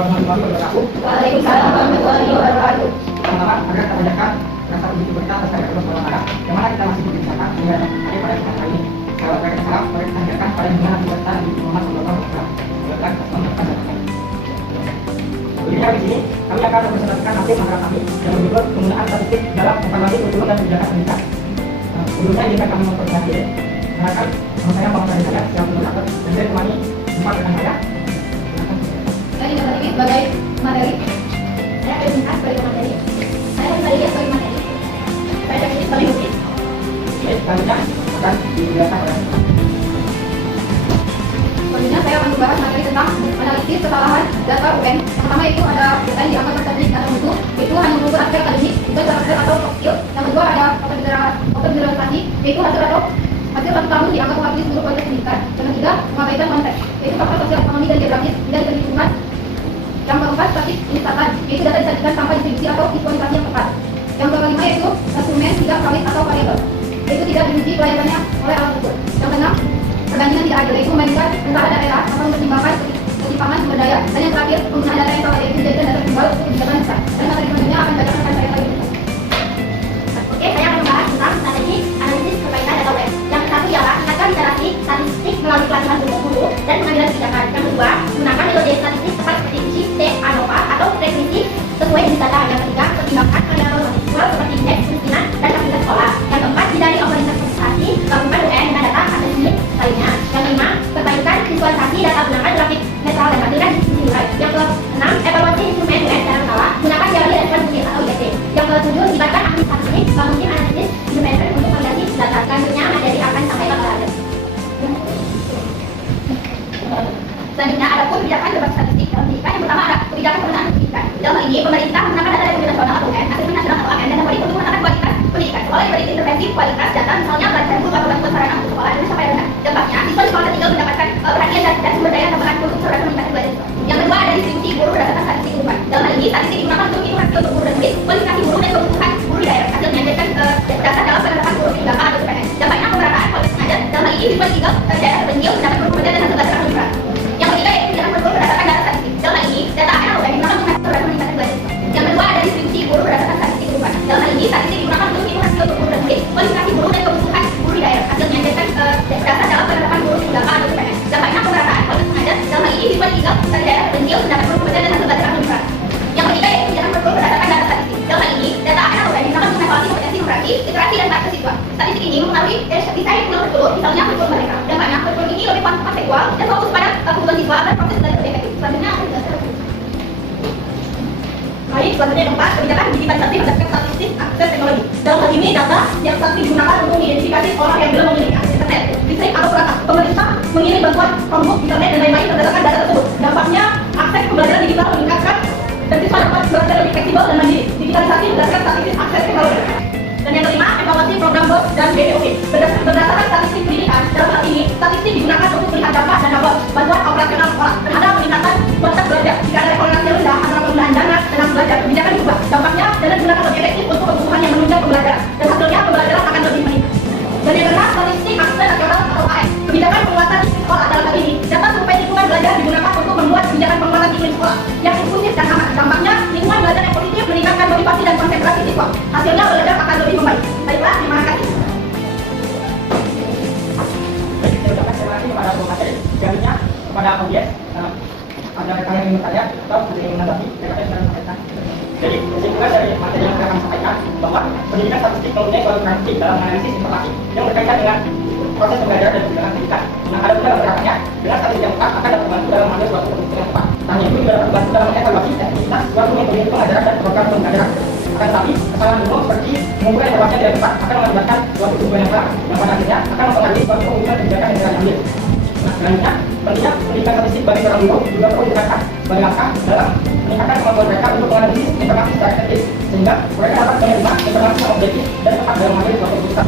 warahmatullahi wabarakatuh. Waalaikumsalam warahmatullahi wabarakatuh. Pertama, agar kita panjatkan rasa puji syukur kita atas kehadiran Allah Subhanahu wa Ta'ala, yang mana kita masih diberi kesempatan hingga hari pada kesempatan kali ini. Salam mari kita panjatkan pada junjungan Nabi kita Nabi Muhammad Sallallahu Alaihi Wasallam. Berikutnya di sini kami akan mempresentasikan hasil makaran kami yang berjudul penggunaan statistik dalam evaluasi kurikulum dan kebijakan pendidikan. Sebelumnya izinkan kami memperkenalkan diri. Silakan, nama saya Muhammad Adi Saja, yang menurut dan saya temani empat rekan saya. Saya dapat ini sebagai materi. Saya akan minta sebagai materi. Saya akan balik sebagai materi. Saya akan ini sebagai bukti. Baik, selanjutnya akan dijelaskan oleh. Selanjutnya saya akan membahas materi tentang analisis kesalahan data UN. Yang pertama itu ada data yang dianggap statistik atau mutu. Itu hanya mengukur aspek akademik, bukan karakter atau soft skill. Yang kedua ada observasi, yaitu hasil satu tahun dianggap mewakili seluruh proses pendidikan. Yang ketiga, mengabaikan konteks, yaitu faktor sosial, ekonomi dan geografis tidak diperhitungkan. Yang keempat, statistik misalkan, yaitu data disajikan tanpa distribusi atau visualisasi yang tepat. Yang kelima yaitu instrumen tidak valid atau variabel, yaitu tidak diuji kelayakannya oleh alat ukur. Yang keenam, perbandingan tidak adil, yaitu membandingkan antara daerah atau mempertimbangkan ketimpangan sumber daya. Dan yang terakhir, penggunaan data yang salah, yaitu dijadikan data tunggal untuk kebijakan besar. Dan materi selanjutnya akan dibacakan oleh saya lagi. Oke, saya akan membahas tentang strategi analisis perbaikan data web. Yang satu ialah tingkatkan literasi statistik melalui pelatihan guru dan pengambilan kebijakan. Yang kedua, gunakan metode statistik tepat seperti UCI, T, ANOVA atau regresi sesuai jenis data. Yang ketiga, pertimbangkan variabel kontekstual seperti indeks kemiskinan dan kapasitas sekolah. Yang keempat, hindari overinterpretasi, lakukan UN dengan data akademik lainnya. Yang kelima, perbaikan visualisasi data, gunakan grafik netral dan hadirkan diskusi nilai. Yang keenam, evaluasi instrumen UN secara berkala, gunakan teori respon bukti atau IRT. Yang ketujuh, libatkan ahli statistik, mungkin analisis independen untuk validasi data. Selanjutnya, materi akan sampaikan oleh selanjutnya ada pun kebijakan berbasis statistik dalam pendidikan. Yang pertama ada kebijakan penggunaan pendidikan. Dalam hal ini, pemerintah menggunakan data dari Ujian Nasional atau UN, Asesmen Nasional atau AN, dan data untuk menetapkan kualitas pendidikan. Sekolah diberi intervensi kualitas data, misalnya pelajaran guru atau bantuan sarana untuk sekolah dulu sampai rendah. Dampaknya, siswa di sekolah tinggal mendapatkan perhatian dan sumber daya tambahan untuk saudara meningkatkan belajar siswa. Yang kedua ada distribusi guru berdasarkan statistik kehidupan. Dalam hal ini, statistik digunakan untuk menghitung hasil untuk guru dan murid, kualifikasi guru dan kebutuhan guru di daerah. Hasilnya dijadikan dasar dalam penerapan guru di atau PNS. Dampaknya pemerataan kualitas pengajar. Dalam hal ini, siswa di tinggal daerah terpencil mendapat guru pengajar dan hasil belajar akan lebih. Yang ketiga yaitu kebijakan guru berdasarkan data statistik. Dalam hal ini, data AN atau UN digunakan untuk saudara meningkatkan belajar siswa. Yang kedua ada distribusi guru berdasarkan statistik kehidupan. Dalam hal ini, statistik digunakan untuk menghitung hasil untuk guru dan murid, kualifikasi guru dan kebutuhan guru di daerah. Hasilnya dijadikan dasar dalam penerapan guru di atau PNS. Dampaknya pemerataan kualitas pengajar. Dalam hal ini, siswa di tinggal daerah terpencil mendapat guru pengajar dan hasil belajar akan lebih. Yang ketiga yaitu kebijakan guru berdasarkan data statistik. Dalam hal ini, data AN atau UN digunakan untuk mengevaluasi kompetensi numerasi, literasi dan karakter siswa. Statistik ini mempengaruhi desain kurikulum, misalnya kurikulum mereka. Dampaknya kurikulum ini lebih kontekstual dan fokus pada kebutuhan siswa agar proses belajar lebih efektif. Selanjutnya akan dijelaskan. Baik, selanjutnya yang keempat, kebijakan digitalisasi berdasarkan statistik akses teknologi. Dalam hal ini, data yang statistik digunakan untuk mengidentifikasi orang yang belum memiliki akses internet, listrik atau perangkat. Pemerintah mengirim bantuan Chromebook, internet dan lain-lain berdasarkan data tersebut. Dampaknya, akses pembelajaran digital meningkatkan dan siswa dapat belajar lebih fleksibel dan mandiri. Digitalisasi berdasarkan statistik akses teknologi. Dan yang kelima, evaluasi program BOS dan BPOP berdasarkan statistik pendidikan. Dalam hal ini, statistik digunakan untuk melihat dampak dan dampak bantuan operasional sekolah terhadap peningkatan kualitas belajar. Jika ada korelasi yang rendah antara penggunaan dana dan belajar, kebijakan diubah. Dampaknya, dana digunakan lebih efektif untuk kebutuhan yang menunjang pembelajaran dan hasilnya pembelajaran akan lebih meningkat. Dan yang keenam, statistik akses nasional atau AN. Kebijakan penguatan sekolah dalam hal ini dapat survei lingkungan belajar digunakan untuk membuat kebijakan penguatan iklim sekolah yang inklusif dan aman. Dampaknya, lingkungan belajar yang positif meningkatkan motivasi dan konsentrasi siswa. Hasilnya belajar akan lebih membaik. Baiklah, terima kasih. Baik, saya ucapkan terima kasih kepada Bapak Materi. Selanjutnya kepada audiens, ada rekan yang ingin bertanya atau ada yang menanggapi rekan yang sudah sampaikan. Jadi, kesimpulan dari materi yang saya akan sampaikan bahwa pendidikan statistik mempunyai suatu prinsip dalam analisis informasi yang berkaitan dengan proses pembelajaran dan kebijakan pendidikan. Nah, ada pula berkatnya dengan statistik yang tepat akan dapat membantu dalam mengambil suatu keputusan yang tepat. Hanya itu juga dapat membantu dalam mengevaluasi efektivitas suatu metode pengajaran dan program pembelajaran. Akan tetapi, kesalahan umum seperti mengumpulkan informasi yang tidak tepat akan mengakibatkan suatu tujuan yang salah, yang pada akhirnya akan mempengaruhi suatu keputusan kebijakan yang tidak diambil. Nah, selanjutnya, pentingnya pendidikan statistik bagi seorang guru juga perlu ditingkatkan sebagai langkah dalam meningkatkan kemampuan mereka untuk menganalisis informasi secara efektif, sehingga mereka dapat menerima informasi yang objektif dan tepat dalam mengambil suatu keputusan.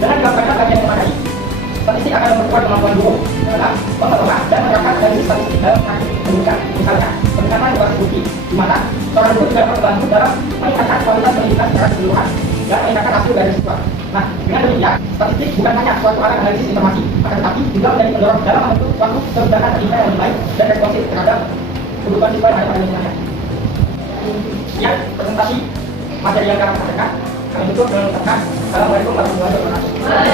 Dengan dilakukannya kajian yang memadai, statistik akan memperkuat kemampuan guru dalam mengelola dan menerapkan analisis statistik dalam praktik pendidikan. Misalnya, peningkatan berbasis bukti, di mana seorang guru juga dapat membantu dalam meningkatkan kualitas pendidikan secara keseluruhan dan meningkatkan hasil dari siswa. Nah, dengan demikian, statistik bukan hanya suatu alat analisis informasi, akan tetapi juga menjadi pendorong dalam membentuk suatu kebijakan pendidikan yang lebih baik dan responsif terhadap kebutuhan siswa yang ada pada lingkungannya. Sekian presentasi materi yang kami sampaikan. Kami tutup dengan mengucapkan Assalamualaikum warahmatullahi wabarakatuh.